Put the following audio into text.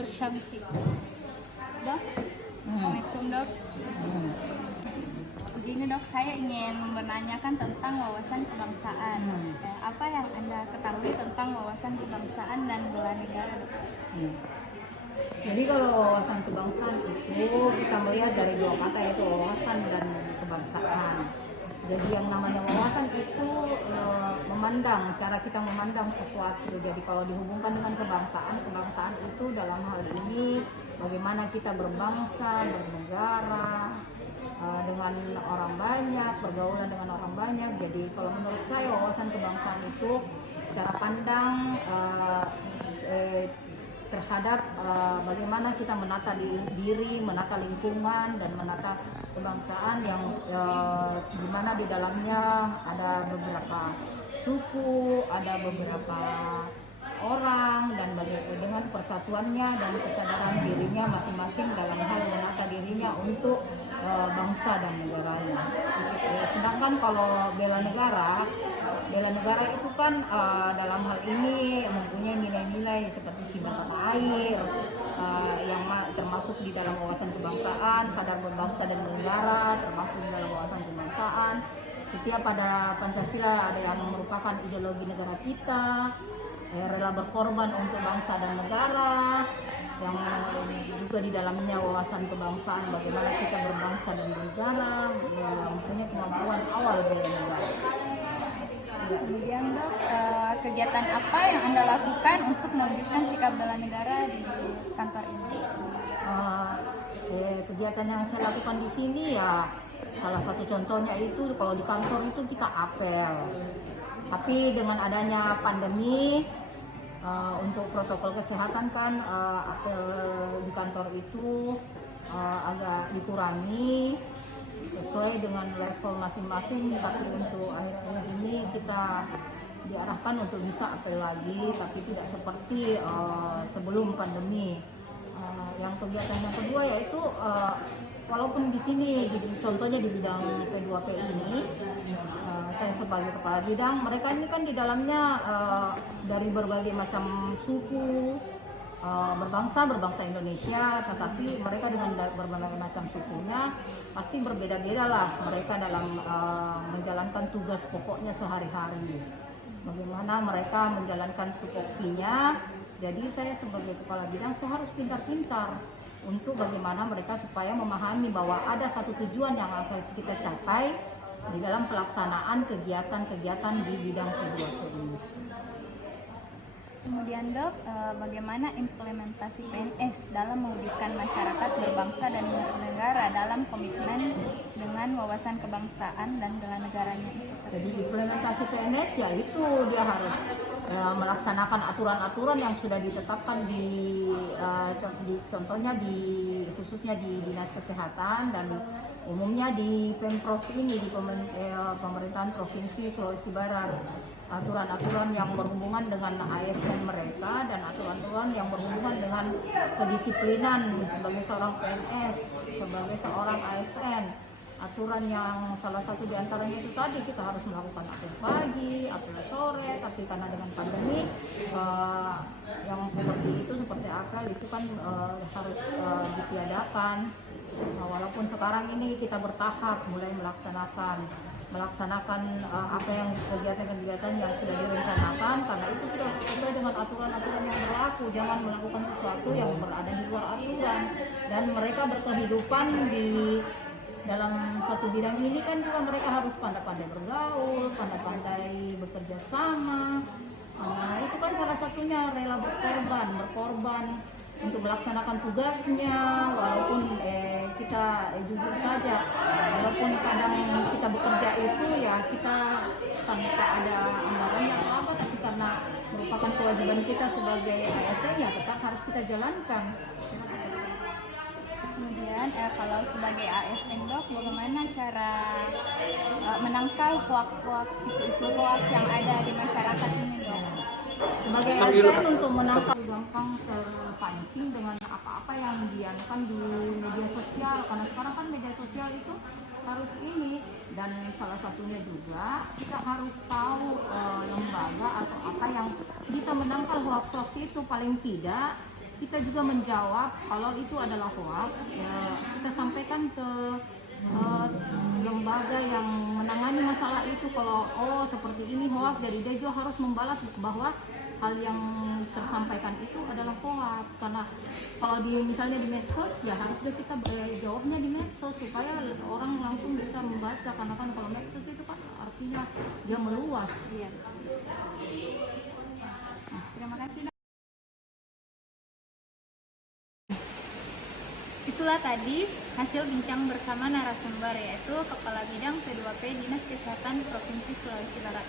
Nur Syamsi. Dok, Assalamualaikum dok. Begini dok, saya ingin menanyakan tentang wawasan kebangsaan. Apa yang Anda ketahui tentang wawasan kebangsaan dan bela negara dok? Jadi kalau wawasan kebangsaan itu kita melihat dari dua kata, yaitu wawasan dan kebangsaan. Jadi yang namanya wawasan itu memandang, cara kita memandang sesuatu. Jadi kalau dihubungkan dengan kebangsaan, kebangsaan itu dalam hal ini bagaimana kita berbangsa, bernegara, dengan orang banyak, bergaulan dengan orang banyak. Jadi kalau menurut saya wawasan kebangsaan itu cara pandang terhadap bagaimana kita menata diri, menata lingkungan, dan menata kebangsaan yang dimana di dalamnya ada beberapa suku, ada beberapa orang, dan dengan persatuannya dan kesadaran dirinya masing-masing dalam hal menata dirinya untuk bangsa dan negaranya. Sedangkan kalau bela negara itu kan dalam hal ini mempunyai nilai-nilai seperti cinta tanah air, yang termasuk di dalam wawasan kebangsaan, sadar berbangsa dan bernegara termasuk di dalam wawasan kebangsaan. Setiap pada Pancasila ada yang merupakan ideologi negara kita, rela berkorban untuk bangsa dan negara, yang juga di dalamnya wawasan kebangsaan bagaimana kita berbangsa dan bernegara, mempunyai kemampuan awal bela negara. Kemudian dok, kegiatan apa yang Anda lakukan untuk mewujudkan sikap bela negara di kantor ini? Kegiatan yang saya lakukan di sini ya salah satu contohnya itu kalau di kantor itu kita apel. Tapi dengan adanya pandemi, untuk protokol kesehatan kan apel di kantor itu agak dikurangi sesuai dengan level masing-masing. Tapi untuk akhir-akhir ini kita diarahkan untuk bisa apel lagi, tapi tidak seperti sebelum pandemi. Yang kegiatan yang kedua yaitu walaupun di sini contohnya di bidang P2P ini, saya sebagai kepala bidang, mereka ini kan di dalamnya dari berbagai macam suku, berbangsa Indonesia, tetapi mereka dengan berbagai macam sukunya pasti berbeda-beda lah mereka dalam menjalankan tugas pokoknya sehari-hari. Bagaimana mereka menjalankan tupoksinya. Jadi saya sebagai kepala bidang saya harus pintar-pintar untuk bagaimana mereka supaya memahami bahwa ada satu tujuan yang akan kita capai di dalam pelaksanaan kegiatan-kegiatan di bidang P2P ini. Kemudian dok, bagaimana implementasi PNS dalam mewujudkan masyarakat berbangsa dan bernegara dalam komitmen dengan wawasan kebangsaan dan bela negaranya itu? Jadi implementasi PNS ya itu dia harus melaksanakan aturan-aturan yang sudah ditetapkan contohnya khususnya di Dinas Kesehatan dan umumnya di Pemprov ini, di pemerintahan Provinsi Sulawesi Barat. Aturan-aturan yang berhubungan dengan ASN mereka dan aturan-aturan yang berhubungan dengan kedisiplinan sebagai seorang PNS, sebagai seorang ASN. Aturan yang salah satu diantaranya itu tadi, kita harus melakukan apel pagi, apel sore, tapi karena dengan pandemi yang seperti itu, seperti apel itu kan harus ditiadakan. Walaupun sekarang ini kita bertahap mulai melaksanakan apa yang kegiatan-kegiatan yang sudah direncanakan, karena itu tidak sesuai dengan aturan-aturan yang berlaku. Jangan melakukan sesuatu yang berada di luar aturan, dan mereka berkehidupan di dalam satu bidang ini kan juga mereka harus pandai-pandai bergaul, pandai-pandai bekerja sama. Itu kan salah satunya rela berkorban untuk melaksanakan tugasnya, walaupun kita jujur saja, walaupun kadang kita bekerja itu ya kita tanpa ada anggarannya atau apa, tapi karena merupakan kewajiban kita sebagai ASN ya tetap harus kita jalankan. Kemudian kalau sebagai ASN dok, bagaimana cara menangkal hoax, isu-isu hoax yang ada di masyarakat ini dok? Sebagai ASN untuk menangkal gampang terpancing dengan apa-apa yang dianukan di media sosial, karena sekarang kan media sosial itu harus ini, dan salah satunya juga kita harus tahu lembaga atau apa yang bisa menangkal hoax itu. Paling tidak kita juga menjawab kalau itu adalah hoax, ya kita sampaikan ke lembaga yang menangani masalah itu. Kalau seperti ini hoax, jadi dia juga harus membalas bahwa hal yang tersampaikan itu adalah hoax. Karena kalau misalnya di medsos, ya harusnya kita jawabnya di medsos supaya orang langsung bisa membaca, karena kan kalau medsos itu kan artinya dia meluas. Iya. Terima kasih. Itulah tadi hasil bincang bersama narasumber, yaitu Kepala Bidang P2P Dinas Kesehatan Provinsi Sulawesi Barat.